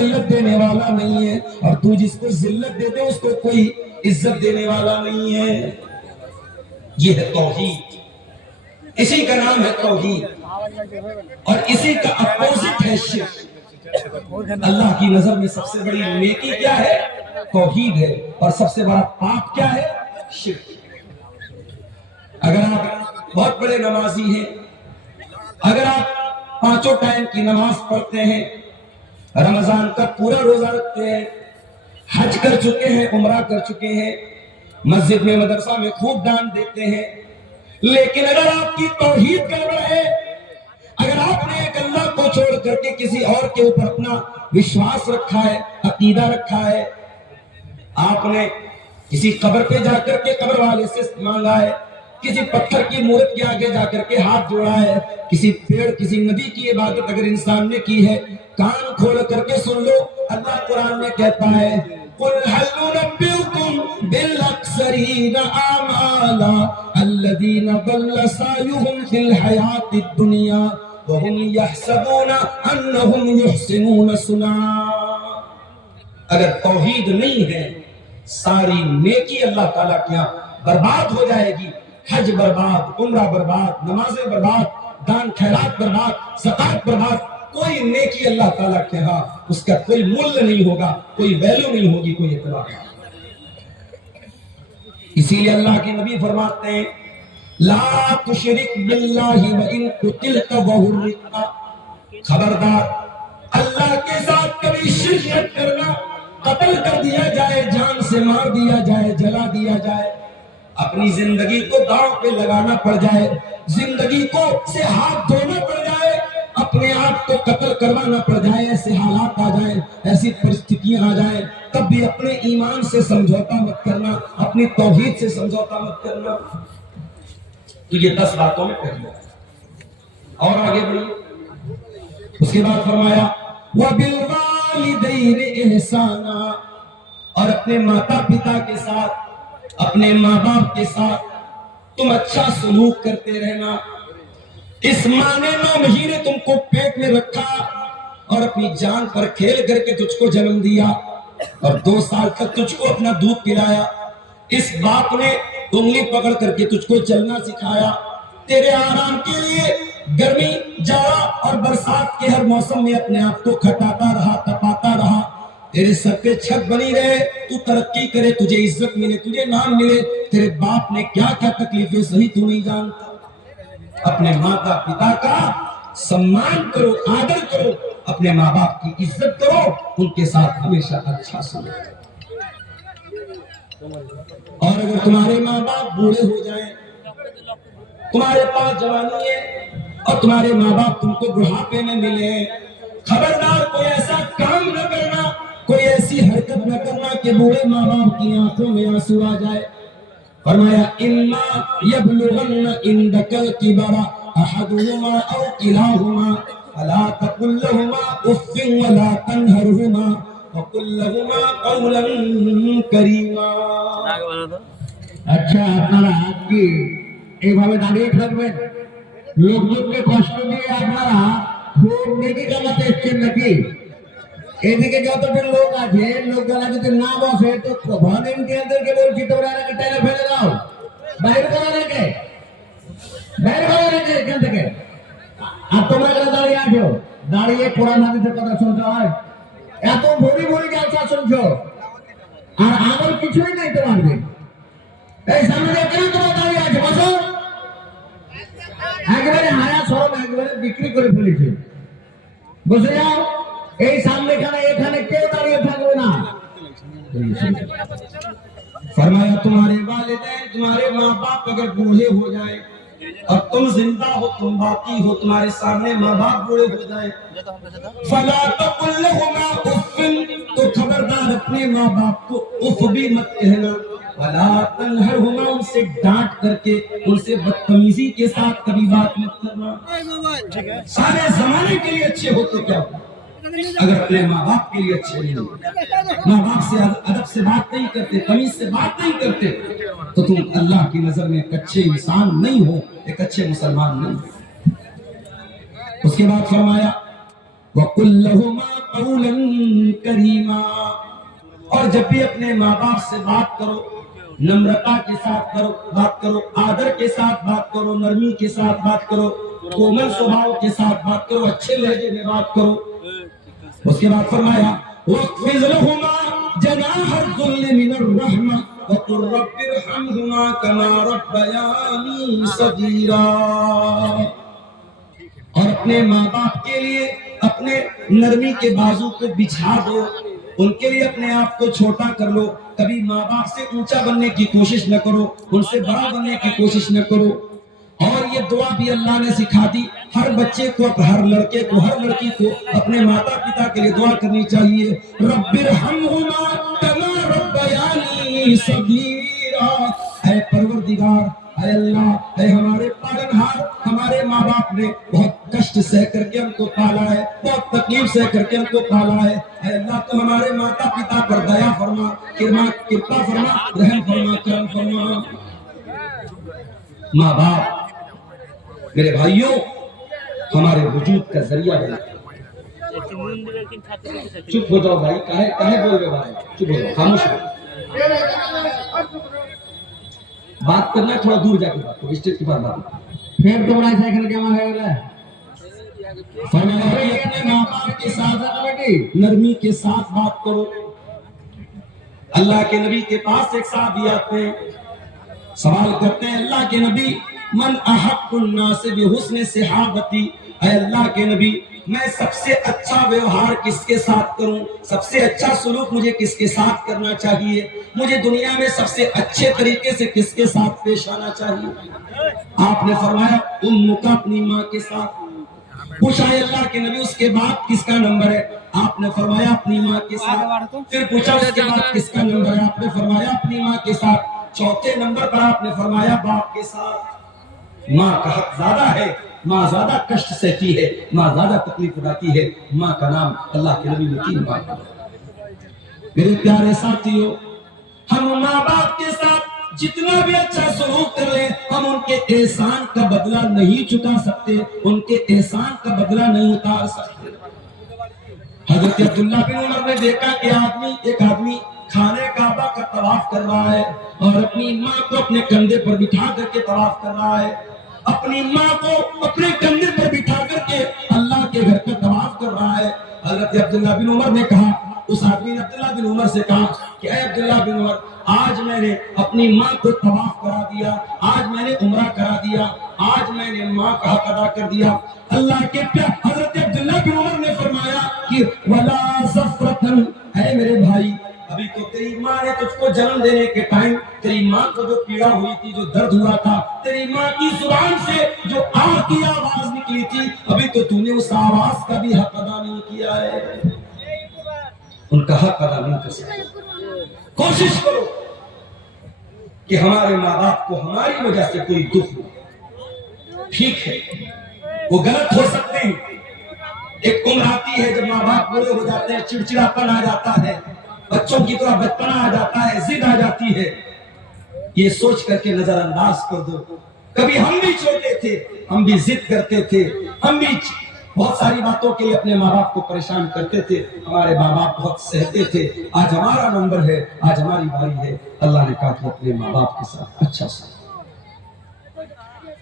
ذلت دینے والا نہیں ہے، اور تو جس کو ذلت دے دے اس کو کوئی عزت دینے والا نہیں ہے۔ یہ ہے توحید، اسی کا نام ہے توحید، اور اسی کا اپوزٹ ہے شرک۔ اللہ کی نظر میں سب سے بڑی نیکی کیا ہے؟ توحید ہے، اور سب سے بڑا پاپ کیا ہے؟ شرک۔ اگر آپ بہت بڑے نمازی ہیں، اگر آپ 5 ٹائم کی نماز پڑھتے ہیں، رمضان کا پورا روزہ رکھتے ہیں، حج کر چکے ہیں، عمرہ کر چکے ہیں، مسجد میں مدرسہ میں خوب دان دیتے ہیں، لیکن اگر آپ کی توحید گڑبڑ ہے، اگر آپ نے ایک اللہ کو چھوڑ کر کے کسی اور کے اوپر اپنا وشواس رکھا ہے، عقیدہ رکھا ہے، آپ نے کسی قبر پہ جا کر کے قبر والے سے مانگا ہے، کسی پتھر کی مورت کے آگے جا کر کے ہاتھ جوڑا ہے، کسی پیڑ کسی ندی کی عبادت اگر انسان نے کی ہے، کان کھول کر کے سن لو، اللہ قرآن میں کہتا ہے قُلْ هَلْ نُنَبِّئُكُمْ بِالْأَخْسَرِينَ أَعْمَالًا الَّذِينَ ضَلَّ سَعْيُهُمْ فِي الْحَيَاةِ الدُّنْيَا وَهُمْ يَحْسَبُونَ أَنَّهُمْ يُحْسِنُونَ صُنْعًا۔ اگر توحید نہیں ہے، ساری نیکی اللہ تعالیٰ کے یہاں برباد ہو جائے گی۔ حج برباد، عمرہ برباد، نمازیں برباد، دان خیرات برباد، زکات برباد، کوئی نیکی اللہ تعالیٰ کے ہاں اس کا کوئی مول نہیں ہوگا، کوئی ویلیو نہیں ہوگی، کوئی اعتبار نہیں۔ اسی لیے اللہ کے نبی فرماتے ہیں لا تشرک باللہ وَإِن قُتِلْتَ وَحُرِّقْتَ، خبردار اللہ کے ساتھ کبھی شرک مت کرنا، قتل کر دیا جائے، جان سے مار دیا جائے، جلا دیا جائے، اپنی زندگی کو داؤ پہ لگانا پڑ جائے، زندگی کو سے ہاتھ دھونا پڑ جائے، اپنے آپ کو قتل کروانا پڑ جائے، ایسے حالات آ جائیں، ایسی پرستھتیاں آ جائیں، تب بھی اپنے ایمان سے سمجھوتا مت کرنا، اپنی توحید سے سمجھوتا مت کرنا۔ تو یہ 10 باتوں میں پہلی بات، اور آگے بڑھیے۔ اس کے بعد فرمایا وَبِالْوَالِدَيْنِ إِحْسَانًا، اور اپنے ماتا پتا کے ساتھ، اپنے ماں باپ کے ساتھ تم اچھا سلوک کرتے رہنا۔ اس ماں نے 9 مہینے تم کو پیٹ میں رکھا اور اپنی جان پر کھیل کر کے تجھ کو جنم دیا، اور 2 سال تک تجھ کو اپنا دودھ پلایا۔ اس باپ نے انگلی پکڑ کر کے تجھ کو چلنا سکھایا، تیرے آرام کے لیے گرمی، جاڑا اور برسات کے ہر موسم میں اپنے آپ کو کھٹاتا رہا، تپاتا رہا، تیرے سر پہ چھت بنی رہے، تو ترقی کرے، تجھے عزت ملے، تجھے نام ملے۔ تیرے باپ نے کیا کیا تکلیفیں سہی تو نہیں جانتا۔ اپنے ماتا پتا کا سمان کرو، آدر کرو، اپنے ماں باپ کی عزت کرو، ان کے ساتھ ہمیشہ اچھا سلوک کرو۔ اور اگر تمہارے ماں باپ بوڑھے ہو جائیں، تمہارے پاس جوانی ہے اور تمہارے ماں باپ تم کو بڑھاپے میں ملے، خبردار کوئی ایسا کام نہ کرنا، کوئی ایسی حرکت نہ کرنا کہ بوڑھے ماں باپ کی آنکھوں میں آنسو آ جائے۔ فرمایا اِمَّا يَبْلُغَنَّ عِندَكَ الْكِبَرَ أَحَدُهُمَا أَوْ كِلَاهُمَا فَلَا تَقُل لَّهُمَا أُفٍّ وَلَا تَنْهَرْهُمَا وَقُل لَّهُمَا قَوْلًا كَرِيمًا۔ আচ্ছা, আপনারা কি এইভাবে দাঁড়িয়ে থাকবেন? লোকজনকে কষ্ট দিয়ে আপনারা খুব নেকি কামাতে এসছেন নাকি? এদিকে যতটা লোক আছে, লোকগুলা যদি না বসে তো ভলেন্টিয়ারদেরকে বলছি তোমরা এটাকে টেনে ফেলে দাও, বাইরে করা রেখে, বাইরে করা রেখে এখান থেকে। আর তোমরা এখানে দাঁড়িয়ে আছো, দাঁড়িয়ে কোরআন হাদিসের কথা শুনতে হয়, এত ভরি ভরি জালসা শুনছো আর আমল কিছুই নাই তোমাদের। এই সামনে দিয়ে কেন তোমরা দাঁড়িয়ে আছো? বসো। একেবারে হায়া সরম একেবারে বিক্রি করে ফেলেছে, বসে যাও। এই সামনেখানে এখানে কেউ দাঁড়িয়ে থাকবে না। فرمایا تمہارے والدین، تمہارے ماں باپ اگر بوڑھے ہو جائیں اور تم زندہ ہو، تم باقی ہو، تمہارے سامنے ماں باپ بوڑھے ہو جائیں، فَلَا تَقُل لَّهُمَا أُفٍّ، تو خبردار اپنے ماں باپ کو اف بھی مت کہنا، وَلَا تَنْهَرْهُمَا، ان سے ڈانٹ کر کے، ان سے بدتمیزی کے ساتھ کبھی بات مت کرنا۔ سارے زمانے کے لیے اچھے ہو تو کیا ہو، اگر اپنے ماں باپ کے لیے اچھے نہیں ہو، ماں باپ سے ادب سے بات نہیں کرتے، تمیز سے بات نہیں کرتے، تو تم اللہ کی نظر میں ایک اچھے انسان نہیں ہو، ایک اچھے مسلمان نہیں ہو۔ اس کے بعد فرمایا وَقُلْ لَهُمَا قَوْلًا كَرِيمًا، اور جب بھی اپنے ماں باپ سے بات کرو نمرتا کے ساتھ بات کرو، آدر کے ساتھ بات کرو، نرمی کے ساتھ بات کرو، کومل سبھاؤ کے ساتھ بات کرو، اچھے لہجے میں بات کرو۔ اس کے بعد فرمایا وَاخْفِضْ لَهُمَا جَنَاحَ الذُّلِّ مِنَ الرَّحْمَةِ وَقُلْ رَبِّ ارْحَمْهُمَا كَمَا رَبَّيَانِي صَغِيرًا، اور اپنے ماں باپ کے لیے اپنے نرمی کے بازو کو بچھا دو، ان کے لیے اپنے آپ کو چھوٹا کر لو، کبھی ماں باپ سے اونچا بننے کی کوشش نہ کرو، ان سے بڑا بننے کی کوشش نہ کرو۔ اور یہ دعا بھی اللہ نے سکھا دی، ہر بچے کو، ہر لڑکے کو، ہر لڑکی کو اپنے ماتا پتا کے لیے دعا کرنی چاہیے، رب ارحمہما کما ربیانی صغیرا، اے پروردگار، اے اللہ، اے ہمارے پالنہار، ہمارے ماں باپ نے بہت کشٹ سہ کر کے ہم کو پالا ہے، بہت تکلیف سہ کر کے ہم کو پالا ہے، اے اللہ تو ہمارے ماتا پتا پر دیا فرما، کرپا فرما، رحم فرما، کرم فرما۔ ماں باپ میرے بھائیوں ہمارے وجود کا ذریعہ ہے۔ چپ ہو جاؤ بھائی، کاہے بول رہے بھائی، چپ ہو جاؤ، خاموش ہو۔ بات کرنا ہے تھوڑا دور جا کے بات کرو، اسٹیج کے پاس بات کرو۔ پھر تمہارا ایسا کر کے ہمارا ہے فرمایا کہ اپنے ماں باپ کے ساتھ نرمی کے ساتھ بات کرو۔ اللہ کے نبی کے پاس ایک صحابی آتے ہیں، سوال کرتے ہیں اللہ کے نبی من احق الناس بحسن صحابتی، اے اللہ کے نبی میں سب سے اچھا ویوہار کس کے ساتھ کروں، سب سے اچھا سلوک مجھے کس کے ساتھ کرنا چاہیے، مجھے دنیا میں سب سے اچھے طریقے سے کس کے ساتھ پیش آنا چاہیے؟ آپ نے فرمایا امک، اپنی ماں کے ساتھ۔ پوچھا ہے اللہ کے نبی اس کے بعد کس کا نمبر ہے؟ آپ نے فرمایا اپنی ماں کے ساتھ۔ پھر پوچھا اس کے بعد کس کا نمبر ہے؟ آپ نے فرمایا اپنی ماں کے ساتھ۔ چوتھے نمبر پر آپ نے فرمایا باپ کے ساتھ۔ ماں کا حق زیادہ ہے، ماں زیادہ کشٹ سہتی ہے، ماں زیادہ تکلیف اٹھاتی ہے، ماں کا نام اللہ کے نبی نے 3 بار لیا۔ میرے پیارے ساتھیوں، ہم ماں باپ کے ساتھ جتنا بھی اچھا سلوک کر لیں، ہم ان کے احسان کا بدلہ نہیں چکا سکتے، ان کے احسان کا بدلہ نہیں اتار سکتے۔ حضرت عبداللہ بن عمر نے دیکھا کہ ایک آدمی خانہ کعبہ کا طواف کر رہا ہے اور اپنی ماں کو اپنے کندھے پر بٹھا کر کے طواف کر رہا ہے، اپنی ماں کو اپنے کندھے پر بٹھا کر کے اللہ کے گھر کا طواف کر رہا ہے۔ حضرت عبداللہ بن عمر نے کہا، اس آدمی نے عبداللہ بن عمر سے کہا کہ اے عبداللہ بن عمر، آج میں نے اپنی ماں کو طواف کرا دیا، آج میں نے عمرہ کرا دیا، آج میں نے ماں کا حق ادا کر دیا۔ اللہ کے پیارے حضرت عبداللہ بن عمر نے فرمایا کہ وَلَا زَفْرَةً، اے میرے بھائی، ابھی تو تیری ماں نے تجھ کو جنم دینے کے ٹائم تیری ماں کو جو پیڑا ہوئی تھی، جو درد ہوا تھا، تیری ماں کی زبان سے جو آہ کی آواز نکلی تھی، ابھی تو تو نے اس آواز کا بھی حق ادا نہیں کیا ہے، ان کا حق ادا نہیں کر سکتے۔ کوشش کرو کہ ہمارے ماں باپ کو ہماری وجہ سے کوئی دکھ ہو، ٹھیک ہے وہ غلط ہو سکتے ہیں، ایک عمر آتی ہے جب ماں باپ بوڑھے ہو جاتے ہیں، چڑچڑاپن آ جاتا ہے، بچوں کی طرح بچپنا آ جاتا ہے، ضد آ جاتی ہے، یہ سوچ کر کے نظر انداز کر دو، کبھی ہم بھی چھوٹے تھے، ہم بھی ضد کرتے تھے، ہم بھی بہت ساری باتوں کے لیے اپنے ماں باپ کو پریشان کرتے تھے، ہمارے ماں باپ بہت سہتے تھے، آج ہمارا نمبر ہے، آج ہماری باری ہے۔ اللہ نے کہا کہ اپنے ماں باپ کے ساتھ اچھا سلوک۔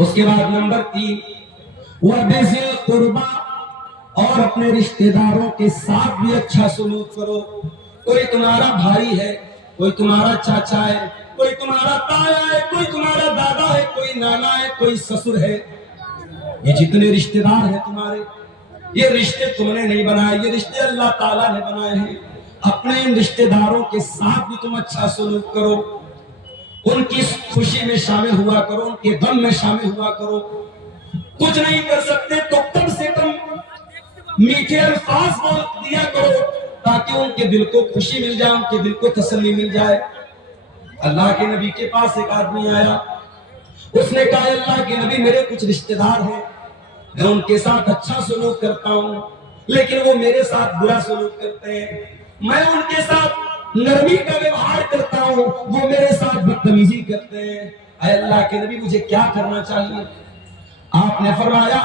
اس کے بعد نمبر 3 وَبِذِي الْقُرْبَى، اور اپنے رشتہ داروں کے ساتھ بھی اچھا سلوک کرو۔ کوئی تمہارا بھائی ہے، کوئی تمہارا چاچا ہے، کوئی تمہارا تایا ہے، کوئی تمہارا دادا ہے، کوئی نانا ہے، کوئی سسر ہے، یہ جتنے رشتہ دار ہیں تمہارے، یہ رشتے تم نے نہیں بنائے، یہ رشتے اللہ تعالیٰ نے بنائے ہیں۔ اپنے ان رشتہ داروں کے ساتھ بھی تم اچھا سلوک کرو، ان کی خوشی میں شامل ہوا کرو، ان کے غم میں شامل ہوا کرو۔ کچھ نہیں کر سکتے تو کم سے کم میٹھے الفاظ بول دیا کرو تاکہ ان کے دل کو خوشی مل جائے، ان کے دل کو تسلی مل جائے۔ اللہ کے نبی کے پاس ایک آدمی آیا، اس نے کہا اللہ کے نبی میرے کچھ رشتہ دار ہیں، میں ان کے ساتھ اچھا سلوک کرتا ہوں لیکن وہ میرے ساتھ برا سلوک کرتے ہیں، میں ان کے ساتھ نرمی کا ویوہار کرتا ہوں، وہ میرے ساتھ بدتمیزی کرتے ہیں، اے اللہ کے نبی مجھے کیا کرنا چاہیے؟ آپ نے فرمایا